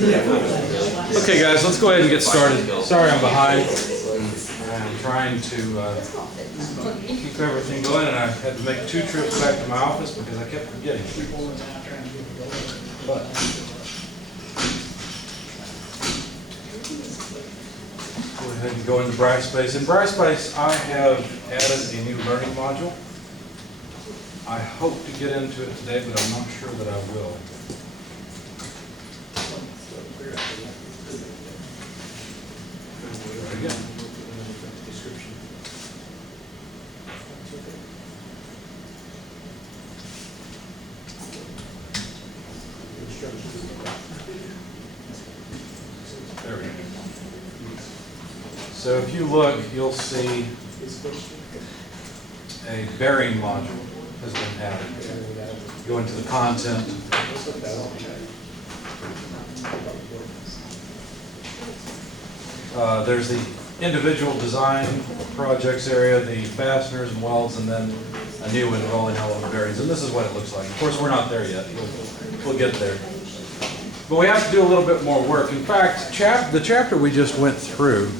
Okay guys, let's go ahead and get started. Sorry I'm behind. I'm trying to keep everything going, and I had to make 2 trips back to my office because I kept forgetting people. But go ahead and go into Brightspace. In Brightspace, I have added a new learning module. I hope to get into it today, but I'm not sure that I will. Again. There we go. So if you look, you'll see a bearing module has been added. Go into the content. There's the individual design projects area, the fasteners and welds, and then a new one, rolling element bearings. And this is what it looks like. Of course, we're not there yet. We'll get there. But we have to do a little bit more work. In fact, the chapter we just went through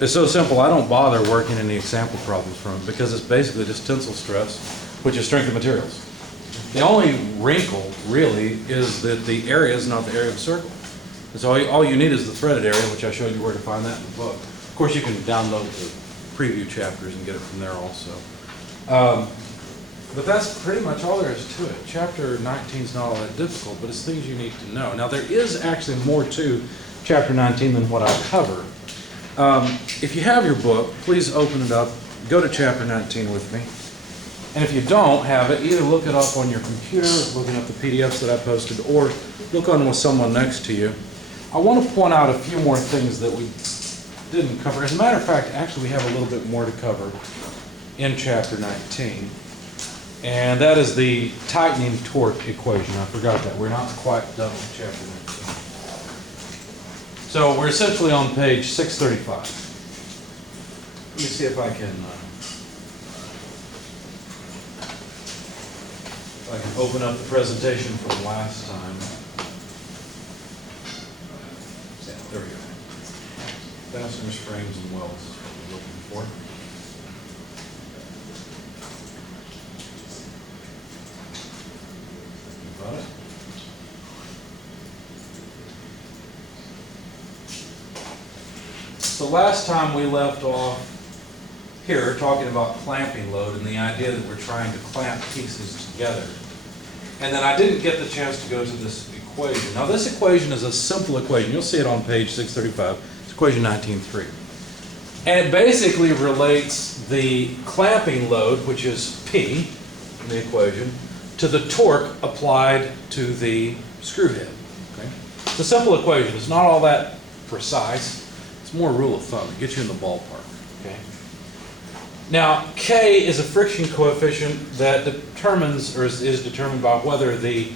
is so simple, I don't bother working any example problems from it because it's basically just tensile stress, which is strength of materials. The only wrinkle, really, is that the area is not the area of a circle. And so all you need is the threaded area, which I showed you where to find that in the book. Of course, you can download the preview chapters and get it from there also. But that's pretty much all there is to it. Chapter 19 is not all that difficult, but it's things you need to know. Now, there is actually more to Chapter 19 than what I cover. If you have your book, please open it up. Go to Chapter 19 with me. And if you don't have it, either look it up on your computer, looking up the PDFs that I posted, or look on with someone next to you. I want to point out a few more things that we didn't cover. As a matter of fact, actually we have a little bit more to cover in Chapter 19. And that is the tightening torque equation. I forgot that. We're not quite done with Chapter 19. So we're essentially on page 635. Let me see if I can open up the presentation from last time. There we go. Fasteners, frames, and welds is what we're looking for. Got it? So last time we left off here talking about clamping load and the idea that we're trying to clamp pieces together. And then I didn't get the chance to go to this equation. Now this equation is a simple equation. You'll see it on page 635. It's equation 19.3. And it basically relates the clamping load, which is P in the equation, to the torque applied to the screw head. Okay? It's a simple equation. It's not all that precise. It's more rule of thumb. It gets you in the ballpark. Okay? Now, K is a friction coefficient that determines, or is determined by whether the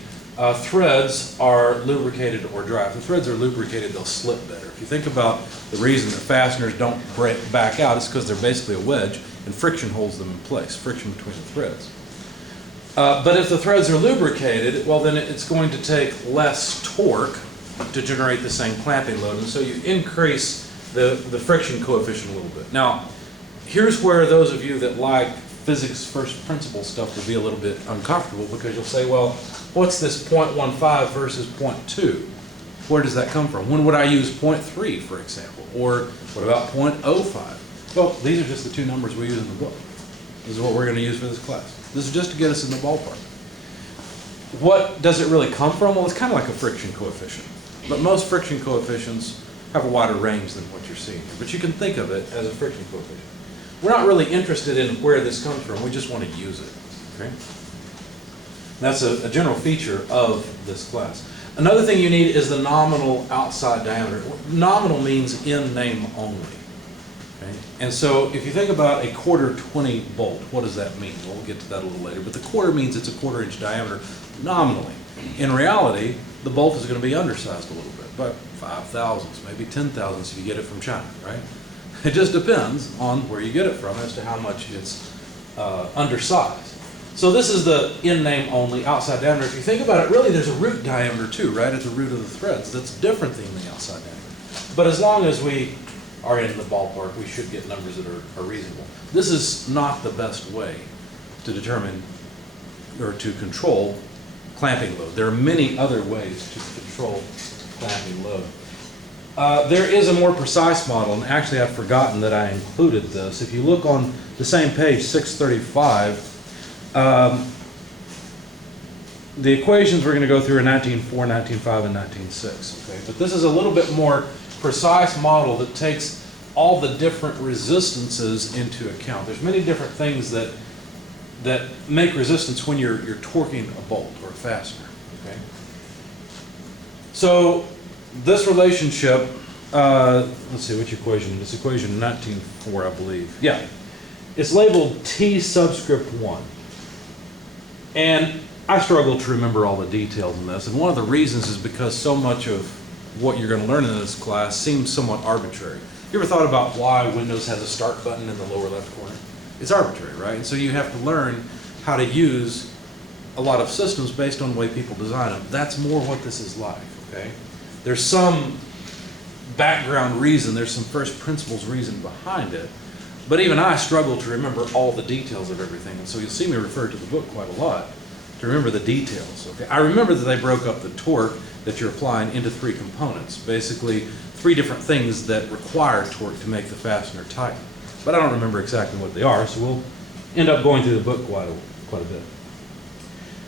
threads are lubricated or dry. If the threads are lubricated, they'll slip better. If you think about the reason that fasteners don't back out, it's because they're basically a wedge, and friction holds them in place, friction between the threads. But if the threads are lubricated, well then it's going to take less torque to generate the same clamping load, and so you increase the friction coefficient a little bit. Now, here's where those of you that like physics first principle stuff will be a little bit uncomfortable, because you'll say, well, what's this 0.15 versus 0.2? Where does that come from? When would I use 0.3, for example? Or what about 0.05? Well, these are just the 2 numbers we use in the book. This is what we're going to use for this class. This is just to get us in the ballpark. What does it really come from? Well, it's kind of like a friction coefficient. But most friction coefficients have a wider range than what you're seeing here. But you can think of it as a friction coefficient. We're not really interested in where this comes from. We just want to use it. Okay? That's a general feature of this class. Another thing you need is the nominal outside diameter. Nominal means in name only. Okay? And so if you think about a 1/4-20 bolt, what does that mean? Well, we'll get to that a little later. But the quarter means it's a 1/4 inch diameter nominally. In reality, the bolt is going to be undersized a little bit, by 5 thousandths, maybe 10 thousandths if you get it from China, right? It just depends on where you get it from as to how much it's undersized. So this is the in name only, outside diameter. If you think about it, really there's a root diameter too, right, at the root of the threads. That's different than the outside diameter. But as long as we are in the ballpark, we should get numbers that are reasonable. This is not the best way to determine or to control clamping load. There are many other ways to control clamping load. There is a more precise model, and actually I've forgotten that I included this. If you look on the same page, 635, the equations we're going to go through are 19.4, 19.5, and 19.6. Okay? But this is a little bit more precise model that takes all the different resistances into account. There's many different things that make resistance when you're torquing a bolt or a fastener. Okay? So this relationship, let's see, which equation? This equation 19.4, I believe. Yeah. It's labeled T subscript 1. And I struggle to remember all the details in this, and one of the reasons is because so much of what you're going to learn in this class seems somewhat arbitrary. You ever thought about why Windows has a start button in the lower left corner? It's arbitrary, right? And so you have to learn how to use a lot of systems based on the way people design them. That's more what this is like, okay? There's some background reason, there's some first principles reason behind it, but even I struggle to remember all the details of everything, and so you'll see me refer to the book quite a lot to remember the details. Okay, I remember that they broke up the torque that you're applying into 3 components, basically 3 different things that require torque to make the fastener tighten. But I don't remember exactly what they are, so we'll end up going through the book quite a bit.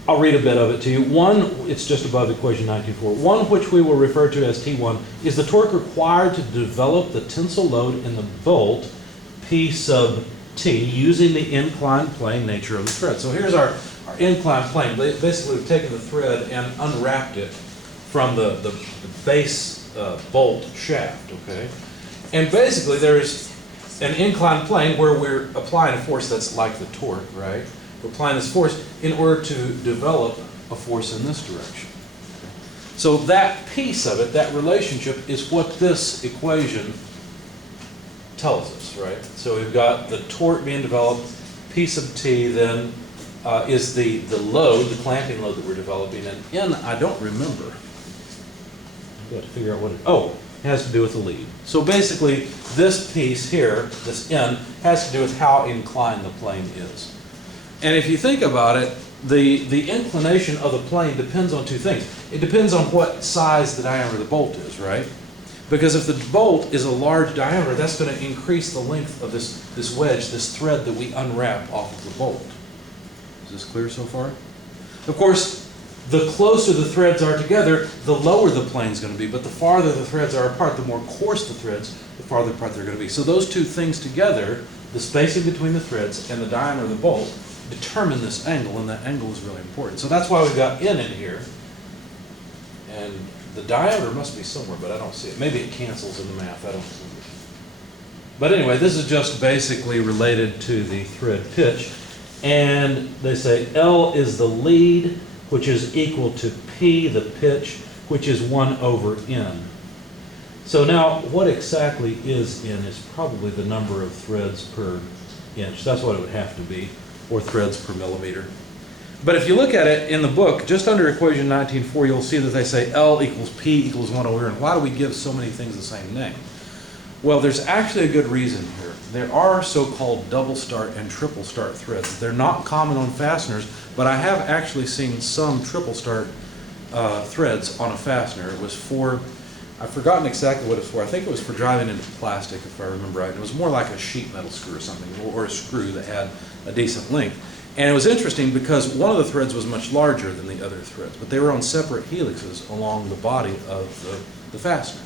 I'll read a bit of it to you. One, it's just above equation 19.4. One, which we will refer to as T1, is the torque required to develop the tensile load in the bolt P sub T using the inclined plane nature of the thread. So here's our inclined plane. Basically, we've taken the thread and unwrapped it from the base bolt shaft, okay? And basically, there's an inclined plane where we're applying a force that's like the torque, right? We're applying this force in order to develop a force in this direction. So that piece of it, that relationship, is what this equation tells us, right? So we've got the torque being developed, P sub T then is the load, the clamping load that we're developing, and N I don't remember. I've got to figure out what it has to do with the lead. So basically, this piece here, this N, has to do with how inclined the plane is. And if you think about it, the inclination of the plane depends on 2 things. It depends on what size the diameter of the bolt is, right? Because if the bolt is a large diameter, that's going to increase the length of this wedge, this thread that we unwrap off of the bolt. Is this clear so far? Of course, the closer the threads are together, the lower the plane is going to be. But the farther the threads are apart, the more coarse the threads, the farther apart they're going to be. So those 2 things together, the spacing between the threads and the diameter of the bolt, determine this angle, and that angle is really important. So that's why we've got N in here. And the diameter must be somewhere, but I don't see it. Maybe it cancels in the math. I don't remember. But anyway, this is just basically related to the thread pitch. And they say L is the lead, which is equal to P, the pitch, which is 1 over N. So now, what exactly is N is probably the number of threads per inch. That's what it would have to be, or threads per millimeter. But if you look at it in the book, just under equation 19.4, you'll see that they say L equals P equals 1 over N. Why do we give so many things the same name? Well, there's actually a good reason here. There are so-called double start and triple start threads. They're not common on fasteners, but I have actually seen some triple start threads on a fastener. It was for, I've forgotten exactly what it's for. I think it was for driving into plastic, if I remember right. It was more like a sheet metal screw or something, or a screw that had a decent length. And it was interesting because one of the threads was much larger than the other threads, but they were on separate helixes along the body of the fastener.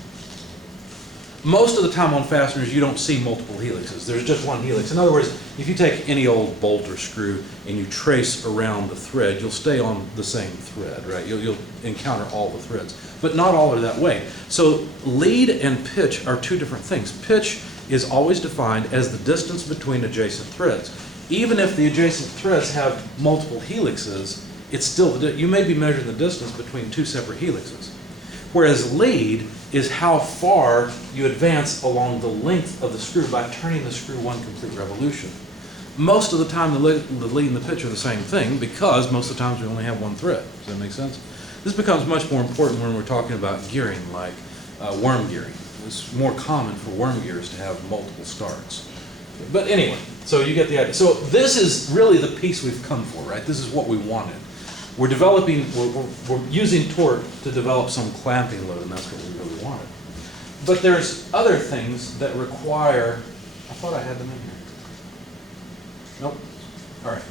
Most of the time on fasteners, you don't see multiple helixes. There's just one helix. In other words, if you take any old bolt or screw and you trace around the thread, you'll stay on the same thread, right? You'll encounter all the threads, but not all are that way. So lead and pitch are 2 different things. Pitch is always defined as the distance between adjacent threads. Even if the adjacent threads have multiple helixes, it's still, you may be measuring the distance between 2 separate helixes. Whereas lead is how far you advance along the length of the screw by turning the screw 1 complete revolution. most of the time the lead and the pitch are the same thing because most of the times we only have one thread. Does that make sense? This becomes much more important when we're talking about gearing, like worm gearing. It's more common for worm gears to have multiple starts. But anyway, so you get the idea. So this is really the piece we've come for, right? This is what we wanted. We're developing, we're using torque to develop some clamping load, and that's what we really wanted. But there's other things that require, I thought I had them in here. Nope. All right.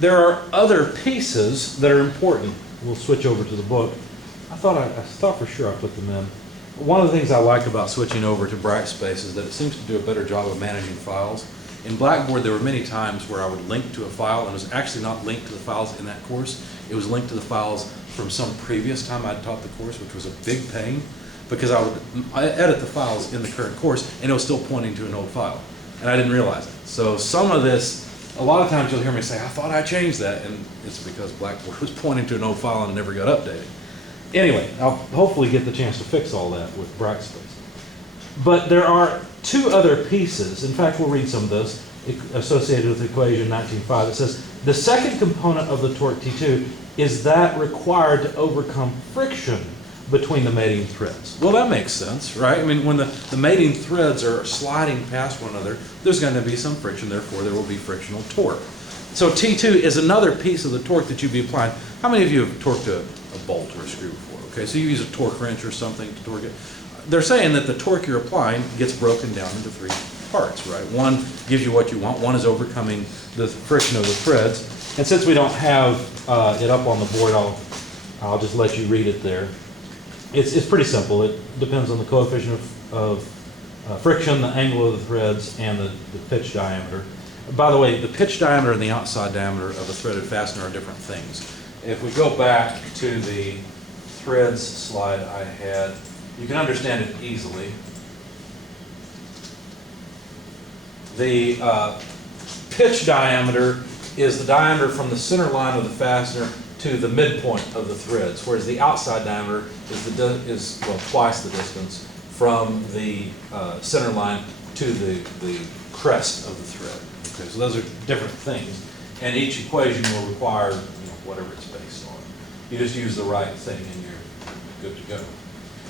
There are other pieces that are important. We'll switch over to the book. I thought for sure I put them in. One of the things I like about switching over to Brightspace is that it seems to do a better job of managing files. In Blackboard, there were many times where I would link to a file, and it was actually not linked to the files in that course. It was linked to the files from some previous time I'd taught the course, which was a big pain, because I would edit the files in the current course, and it was still pointing to an old file, and I didn't realize it. So some of this, a lot of times you'll hear me say, I thought I changed that, and it's because Blackboard was pointing to an old file and never got updated. Anyway, I'll hopefully get the chance to fix all that with Brightspace. But there are two other pieces. In fact, we'll read some of this associated with equation 19.5. It says, the second component of the torque T2 is that required to overcome friction between the mating threads. Well, that makes sense, right? I mean, when the mating threads are sliding past one another, there's going to be some friction, therefore there will be frictional torque. So T2 is another piece of the torque that you'd be applying. How many of you have torqued a bolt or a screw before? Okay, so you use a torque wrench or something to torque it. They're saying that the torque you're applying gets broken down into three parts, right? One gives you what you want. One is overcoming the friction of the threads. And since we don't have it up on the board, I'll just let you read it there. It's pretty simple. It depends on the coefficient of friction, the angle of the threads, and the pitch diameter. By the way, the pitch diameter and the outside diameter of a threaded fastener are different things. If we go back to the threads slide I had, you can understand it easily. The pitch diameter is the diameter from the center line of the fastener to the midpoint of the threads, whereas the outside diameter is twice the distance from the center line to the crest of the thread. Okay, so those are different things, and each equation will require whatever it's based on. You just use the right thing and you're good to go.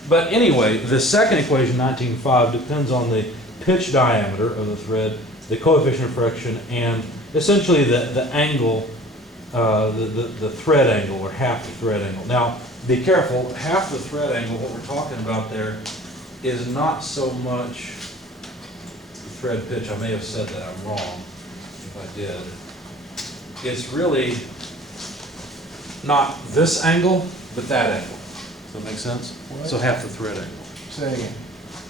But anyway, the second equation, 19.5, depends on the pitch diameter of the thread, the coefficient of friction, and essentially the angle, the thread angle, or half the thread angle. Now, be careful, half the thread angle, what we're talking about there, is not so much the thread pitch. I may have said that I'm wrong if I did. It's really not this angle, but that angle. Does that make sense? What? So half the thread angle. Say again.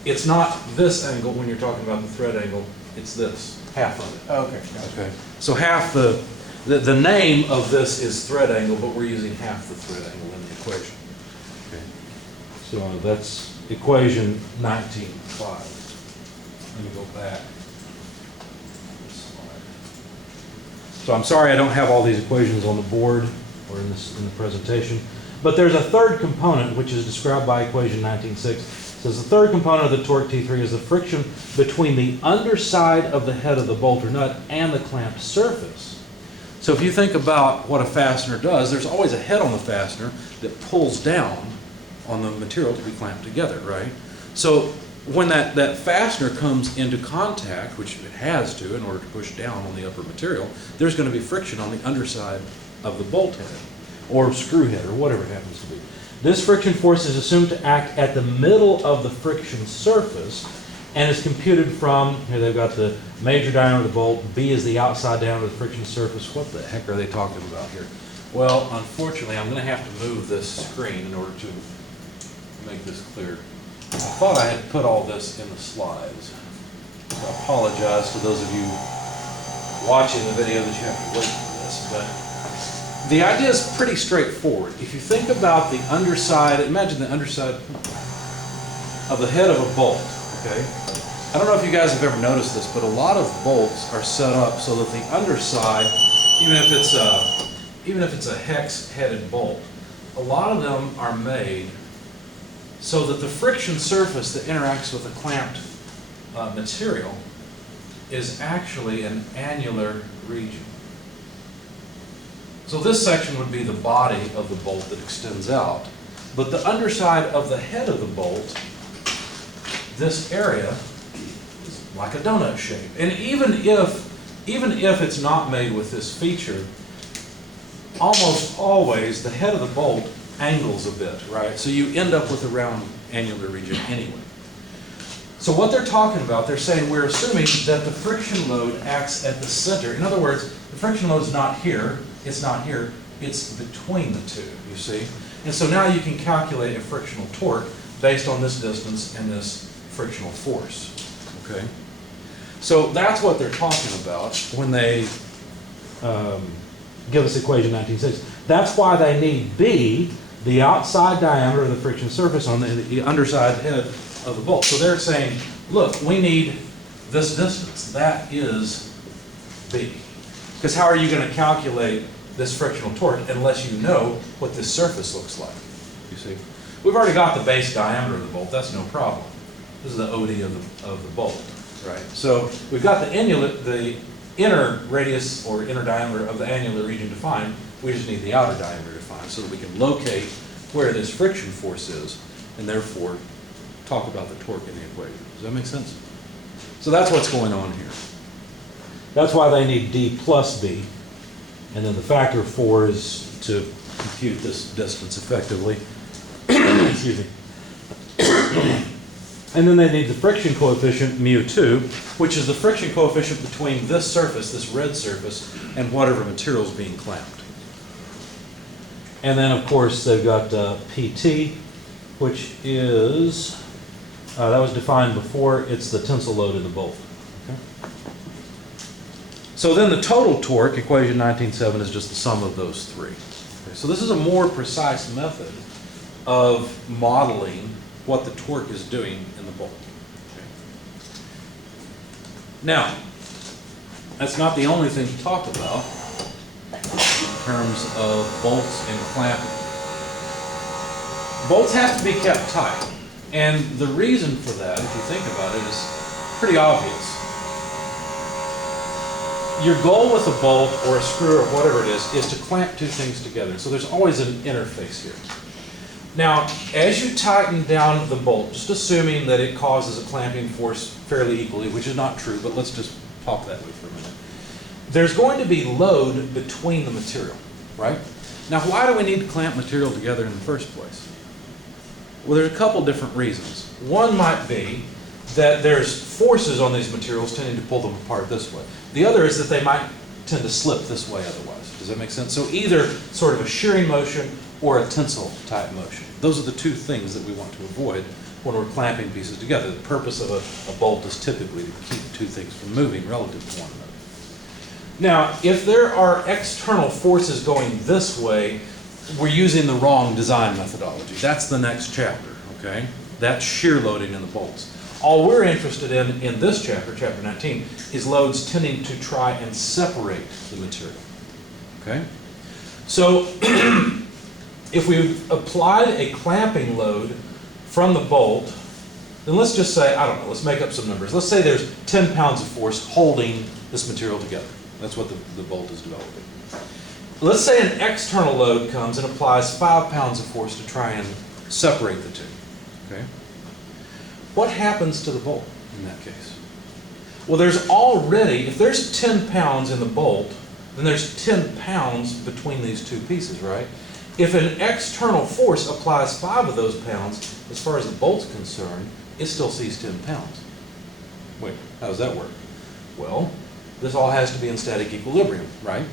It's not this angle when you're talking about the thread angle, it's this, half of it. Okay, gotcha. Okay. So half the name of this is thread angle, but we're using half the thread angle in the equation. Okay. So that's equation 19.5. Let me go back. So I'm sorry I don't have all these equations on the board or in the presentation, but there's a third component which is described by equation 19.6. It says the third component of the torque T3 is the friction between the underside of the head of the bolt or nut and the clamped surface. So if you think about what a fastener does, there's always a head on the fastener that pulls down on the material to be clamped together, right? So when that fastener comes into contact, which it has to in order to push down on the upper material, there's going to be friction on the underside of the bolt head or screw head or whatever it happens to be. This friction force is assumed to act at the middle of the friction surface and is computed from, here they've got the major diameter of the bolt, B is the outside diameter of the friction surface. What the heck are they talking about here? Well, unfortunately, I'm going to have to move this screen in order to make this clear. I thought I had put all this in the slides. So I apologize to those of you watching the video that you have to wait for this, but the idea is pretty straightforward. If you think about the underside, imagine the underside of the head of a bolt, okay? I don't know if you guys have ever noticed this, but a lot of bolts are set up so that the underside, even if it's a hex-headed bolt, a lot of them are made so that the friction surface that interacts with the clamped material is actually an annular region. So this section would be the body of the bolt that extends out. But the underside of the head of the bolt, this area, is like a donut shape. And even if it's not made with this feature, almost always the head of the bolt angles a bit, right? So you end up with a round annular region anyway. So what they're talking about, they're saying we're assuming that the friction load acts at the center. In other words, the friction load is not here, it's not here, it's between the two, you see? And so now you can calculate a frictional torque based on this distance and this frictional force, okay? So that's what they're talking about when they give us equation 19.6. That's why they need B, the outside diameter of the friction surface on the underside head of the bolt. So they're saying, look, we need this distance. That is B. Because how are you going to calculate this frictional torque unless you know what this surface looks like? You see? We've already got the base diameter of the bolt. That's no problem. This is the OD of the bolt, right? So we've got the inner radius or inner diameter of the annular region defined. We just need the outer diameter defined so that we can locate where this friction force is and therefore talk about the torque in the equation. Does that make sense? So that's what's going on here. That's why they need D plus B. And then the factor of 4 is to compute this distance effectively. Excuse me. And then they need the friction coefficient, mu2, which is the friction coefficient between this surface, this red surface, and whatever material is being clamped. And then, of course, they've got PT, which is, that was defined before, it's the tensile load in the bolt. Okay? So then the total torque, equation 19.7, is just the sum of those three. Okay, so this is a more precise method of modeling what the torque is doing in the bolt. Okay. Now, that's not the only thing to talk about in terms of bolts and clamping. Bolts have to be kept tight. And the reason for that, if you think about it, is pretty obvious. Your goal with a bolt or a screw or whatever it is to clamp two things together. So there's always an interface here. Now, as you tighten down the bolt, just assuming that it causes a clamping force fairly equally, which is not true, but let's just talk that way for a minute. There's going to be load between the material, right? Now, why do we need to clamp material together in the first place? Well, there's a couple different reasons. One might be that there's forces on these materials tending to pull them apart this way. The other is that they might tend to slip this way otherwise. Does that make sense? So either sort of a shearing motion or a tensile type motion. Those are the two things that we want to avoid when we're clamping pieces together. The purpose of a bolt is typically to keep two things from moving relative to one another. Now, if there are external forces going this way, we're using the wrong design methodology. That's the next chapter, okay? That's shear loading in the bolts. All we're interested in this chapter, chapter 19, is loads tending to try and separate the material, okay? So, if we applied a clamping load from the bolt, then let's just say, I don't know, let's make up some numbers. Let's say there's 10 pounds of force holding this material together. That's what the bolt is developing. Let's say an external load comes and applies 5 pounds of force to try and separate the two. Okay? What happens to the bolt in that case? Well, there's already, if there's 10 pounds in the bolt, then there's 10 pounds between these two pieces, right? If an external force applies 5 of those pounds, as far as the bolt's concerned, it still sees 10 pounds. Wait, how does that work? Well, this all has to be in static equilibrium, right?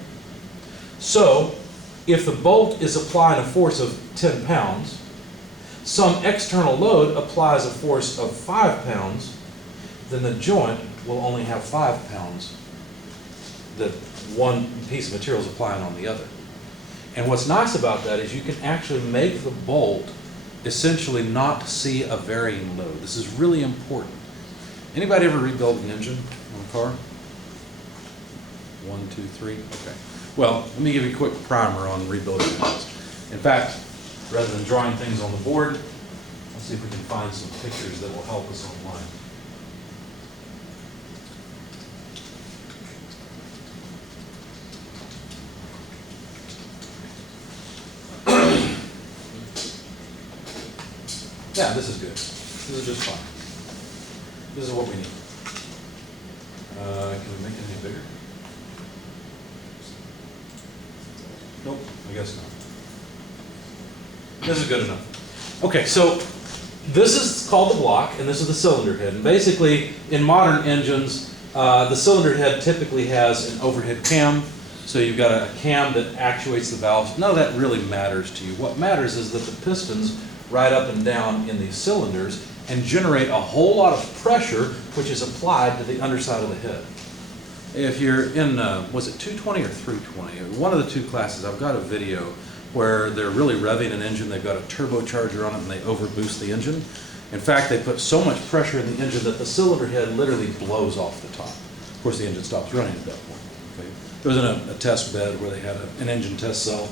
So, if the bolt is applying a force of 10 pounds, some external load applies a force of 5 pounds, then the joint will only have 5 pounds that one piece of material is applying on the other. And what's nice about that is you can actually make the bolt essentially not see a varying load. This is really important. Anybody ever rebuild an engine on a car? 1, 2, 3? Okay. Well, let me give you a quick primer on rebuilding engines. In fact, rather than drawing things on the board, let's see if we can find some pictures that will help us online. Yeah, this is good. This is just fine. This is what we need. Can we make it any bigger? Nope, I guess not. This is good enough. Okay, so this is called the block, and this is the cylinder head. And basically, in modern engines, the cylinder head typically has an overhead cam. So you've got a cam that actuates the valves. None of that really matters to you. What matters is that the pistons ride up and down in these cylinders and generate a whole lot of pressure, which is applied to the underside of the head. If you're in, was it 220 or 320? One of the two classes, I've got a video where they're really revving an engine. They've got a turbocharger on it and they overboost the engine. In fact, they put so much pressure in the engine that the cylinder head literally blows off the top. Of course, the engine stops running at that point. Okay? It was in a test bed where they had an engine test cell.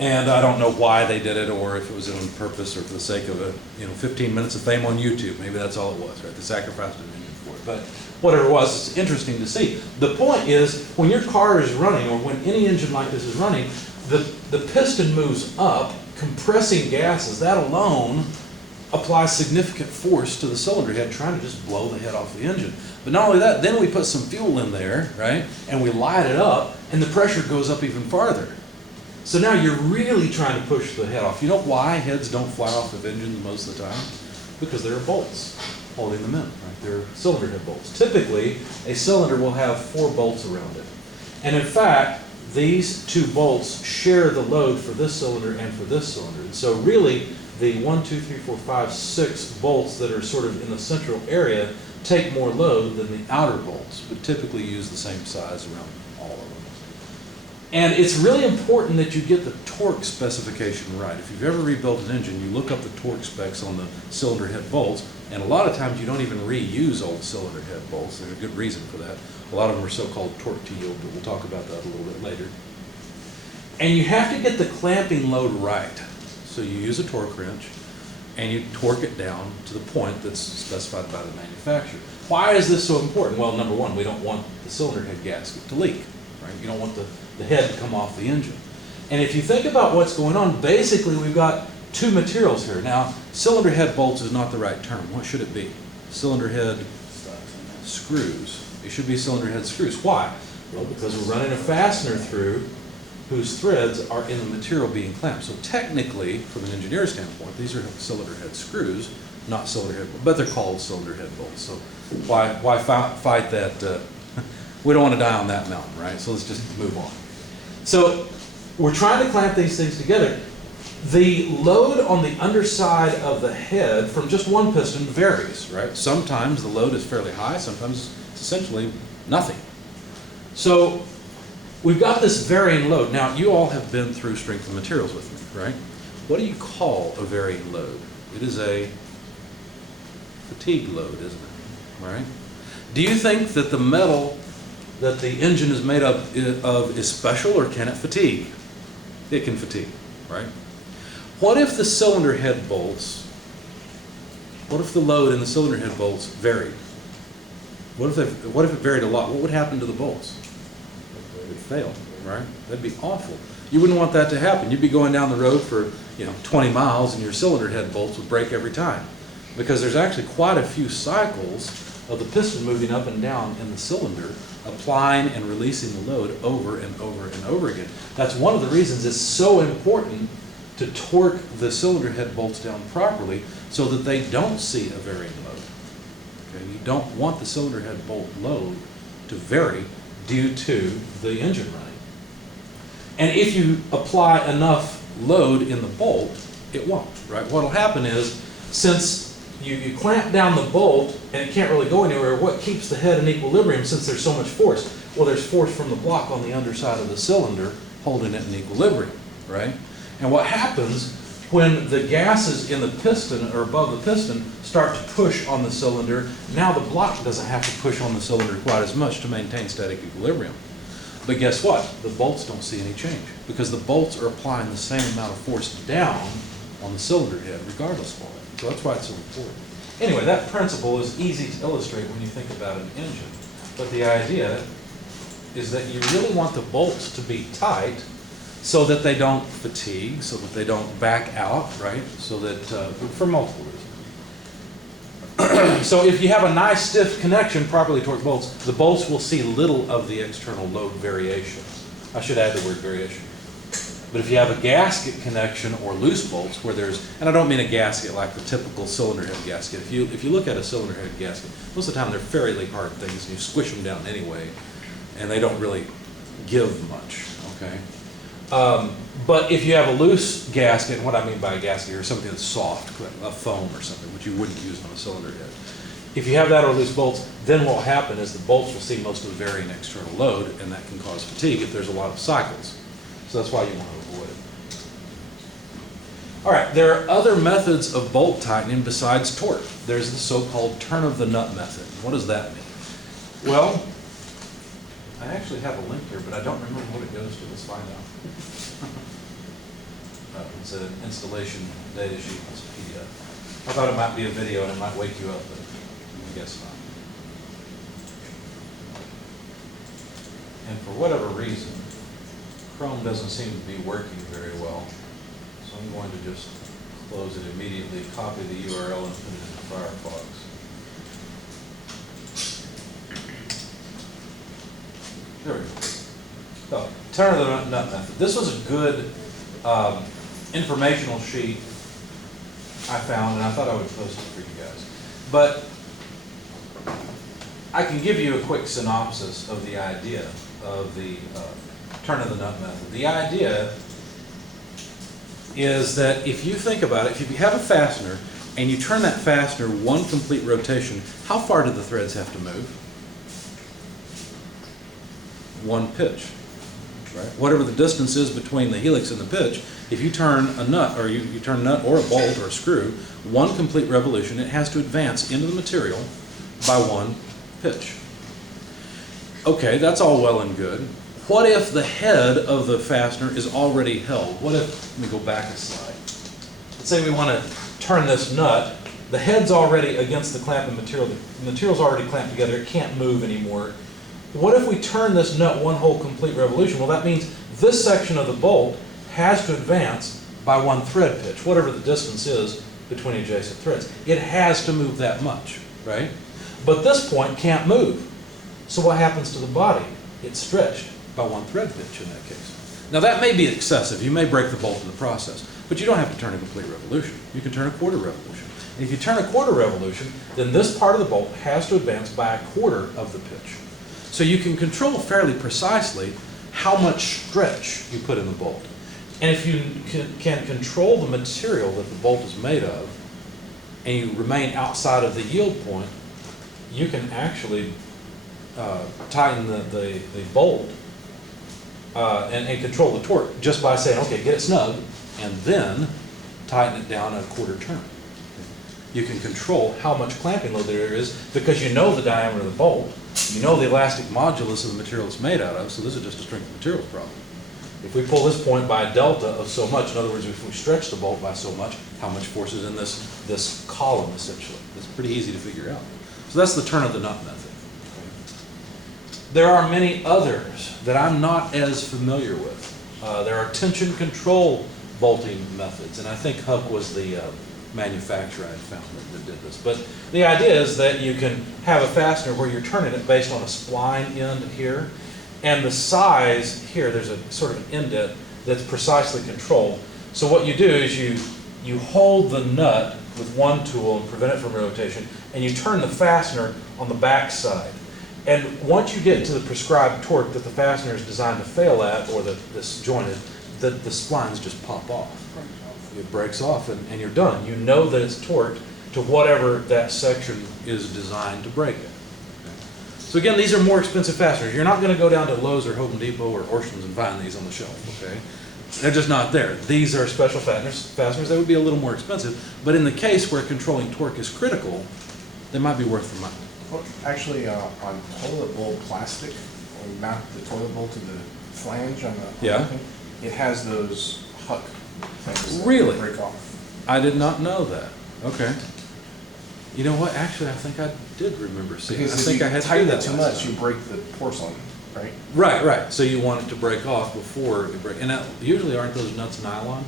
And I don't know why they did it, or if it was on purpose, or for the sake of 15 minutes of fame on YouTube. Maybe that's all it was, right? They sacrificed an engine for it. But whatever it was, it's interesting to see. The point is, when your car is running, or when any engine like this is running, the piston moves up, compressing gases. That alone applies significant force to the cylinder head, trying to just blow the head off the engine. But not only that, then we put some fuel in there, right? And we light it up, and the pressure goes up even farther. So now you're really trying to push the head off. You know why heads don't fly off of engines most of the time? Because there are bolts holding them in, right? They're cylinder head bolts. Typically, a cylinder will have 4 bolts around it. And in fact, these 2 bolts share the load for this cylinder and for this cylinder. And so really, the 1, 2, 3, 4, 5, 6 bolts that are sort of in the central area take more load than the outer bolts, but typically use the same size around all of them. And it's really important that you get the torque specification right. If you've ever rebuilt an engine, you look up the torque specs on the cylinder head bolts, and a lot of times you don't even reuse old cylinder head bolts. There's a good reason for that. A lot of them are so-called torque to yield, but we'll talk about that a little bit later. And you have to get the clamping load right. So you use a torque wrench, and you torque it down to the point that's specified by the manufacturer. Why is this so important? Well, number one, we don't want the cylinder head gasket to leak, right? You don't want the head to come off the engine. And if you think about what's going on, basically we've got 2 materials here. Now, cylinder head bolts is not the right term. What should it be? Cylinder head screws. It should be cylinder head screws. Why? Well, because we're running a fastener through whose threads are in the material being clamped. So technically, from an engineer standpoint, these are cylinder head screws, not cylinder head bolts, but they're called cylinder head bolts. So why fight that? We don't want to die on that mountain, right? So let's just move on. So we're trying to clamp these things together. The load on the underside of the head from just one piston varies, right? Sometimes the load is fairly high, sometimes it's essentially nothing. So we've got this varying load. Now, you all have been through strength of materials with me, right? What do you call a varying load? It is a fatigue load, isn't it? Right? Do you think that the metal that the engine is made up of is special, or can it fatigue? It can fatigue, right? What if the cylinder head bolts, what if the load in the cylinder head bolts varied? What if it varied a lot? What would happen to the bolts? It would fail, right? That'd be awful. You wouldn't want that to happen. You'd be going down the road for 20 miles and your cylinder head bolts would break every time, because there's actually quite a few cycles of the piston moving up and down in the cylinder, applying and releasing the load over and over and over again. That's one of the reasons it's so important to torque the cylinder head bolts down properly so that they don't see a varying load. Okay? You don't want the cylinder head bolt load to vary due to the engine running. And if you apply enough load in the bolt, it won't, right? What'll happen is, since you clamp down the bolt and it can't really go anywhere, what keeps the head in equilibrium since there's so much force? Well, there's force from the block on the underside of the cylinder holding it in equilibrium, right? And what happens when the gases in the piston or above the piston start to push on the cylinder, now the block doesn't have to push on the cylinder quite as much to maintain static equilibrium. But guess what? The bolts don't see any change, because the bolts are applying the same amount of force down on the cylinder head regardless of all that. So that's why it's so important. Anyway, that principle is easy to illustrate when you think about an engine. But the idea is that you really want the bolts to be tight so that they don't fatigue, so that they don't back out, right? So that, for multiple reasons. So if you have a nice stiff connection, properly torqued bolts, the bolts will see little of the external load variation. I should add the word variation. But if you have a gasket connection or loose bolts where there's, and I don't mean a gasket like the typical cylinder head gasket. If you look at a cylinder head gasket, most of the time they're fairly hard things and you squish them down anyway, and they don't really give much, okay? But if you have a loose gasket, and what I mean by a gasket is something that's soft, a foam or something, which you wouldn't use on a cylinder head. If you have that or loose bolts, then what will happen is the bolts will see most of the varying external load, and that can cause fatigue if there's a lot of cycles. So that's why you want to avoid it. All right, there are other methods of bolt tightening besides torque. There's the so-called turn of the nut method. What does that mean? Well, I actually have a link here, but I don't remember what it goes to. Let's find out. It's an installation data sheet. It's a PDF. I thought it might be a video and it might wake you up, but I guess not. And for whatever reason, Chrome doesn't seem to be working very well. So I'm going to just close it immediately, copy the URL and put it into Firefox. There we go. So, turn of the nut method. This was a good informational sheet I found, and I thought I would post it for you guys. But I can give you a quick synopsis of the idea of the turn of the nut method. The idea is that if you think about it, if you have a fastener and you turn that fastener one complete rotation, how far do the threads have to move? One pitch, right? Whatever the distance is between the helix and the pitch, if you turn a nut, or you turn a nut or a bolt or a screw, one complete revolution, it has to advance into the material by one pitch. Okay, that's all well and good. What if the head of the fastener is already held? What if, let me go back a slide. Let's say we want to turn this nut. The head's already against the clamping material. The material's already clamped together. It can't move anymore. What if we turn this nut one whole complete revolution? Well, that means this section of the bolt has to advance by one thread pitch, whatever the distance is between adjacent threads. It has to move that much, right? But this point can't move. So what happens to the body? It's stretched by one thread pitch in that case. Now that may be excessive. You may break the bolt in the process, but you don't have to turn a complete revolution. You can turn a quarter revolution. And if you turn a quarter revolution, then this part of the bolt has to advance by a quarter of the pitch. So you can control fairly precisely how much stretch you put in the bolt. And if you can control the material that the bolt is made of, and you remain outside of the yield point, you can actually tighten the bolt and control the torque just by saying, okay, get it snug, and then tighten it down a quarter turn. You can control how much clamping load there is because you know the diameter of the bolt, you know the elastic modulus of the material it's made out of, so this is just a strength of materials problem. If we pull this point by a delta of so much, in other words, if we stretch the bolt by so much, how much force is in this column, essentially? It's pretty easy to figure out. So that's the turn of the nut method. There are many others that I'm not as familiar with. There are tension control bolting methods, and I think Huck was the manufacturer I found that did this. But the idea is that you can have a fastener where you're turning it based on a spline end here, and the size here, there's a sort of an indent that's precisely controlled. So what you do is you hold the nut with one tool and prevent it from rotation, and you turn the fastener on the back side. And once you get to the prescribed torque that the fastener is designed to fail at, or this jointed, the splines just pop off. It breaks off and you're done. You know that it's torqued to whatever that section is designed to break it. So again, these are more expensive fasteners. You're not going to go down to Lowe's or Home Depot or Orson's and find these on the shelf, okay? They're just not there. These are special fasteners that would be a little more expensive, but in the case where controlling torque is critical, they might be worth the money. Well, actually, on toilet bowl plastic, when we mount the toilet bowl to the flange on the thing, it has those Huck things that really break off. I did not know that. Okay. You know what? Actually, I think I did remember seeing. Because I think I had to do tighten that it too much, you break the porcelain, right? Right, right. So you want it to break off before it breaks. And now, usually aren't those nuts nylon?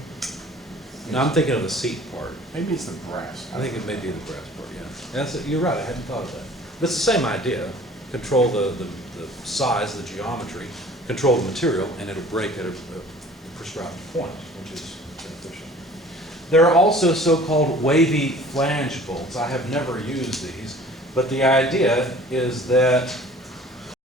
No, I'm thinking of the seat part. Maybe it's the brass. I think it may be the brass part, yeah. You're right, I hadn't thought of that. But it's the same idea. Control the size, the geometry, control the material, and it'll break at a prescribed point, which is beneficial. There are also so-called wavy flange bolts. I have never used these, but the idea is that